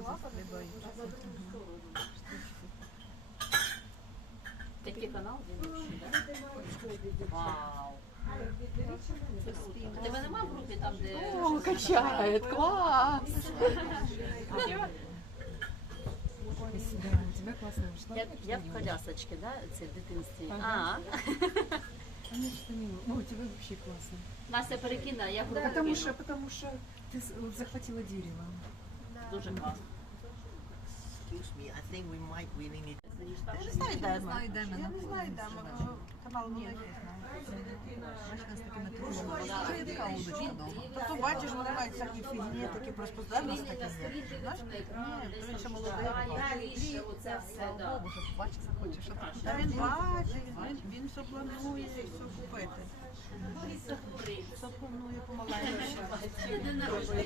Не боюсь. Який канал? Вау. А тебе нема в групі там, де... О, качает, класс! У тебя классно вышло. Я, я в колясочці, да, це в дитинстві. А, Конечно, мило. Ну, у тебя вообще классно. Настя перекинула, я в групу Потому что, потому что ты захватила дерево. Дуже класно. Excuse me, I think we might really need Я не знаю, де ми. знаю, де ми Я не знаю, де ми. з такими трубами. Це така удочка вдома. Тобто бачиш, вони мають всякі фігні, такі просто здавно такі. Знаєш? Ні, він ще молодий. Далі, оце все, да. Боже, побачиш, захочеш. що там. Та він бачить, він, все планує і все купити. Все планує помаленьку. Це день народження.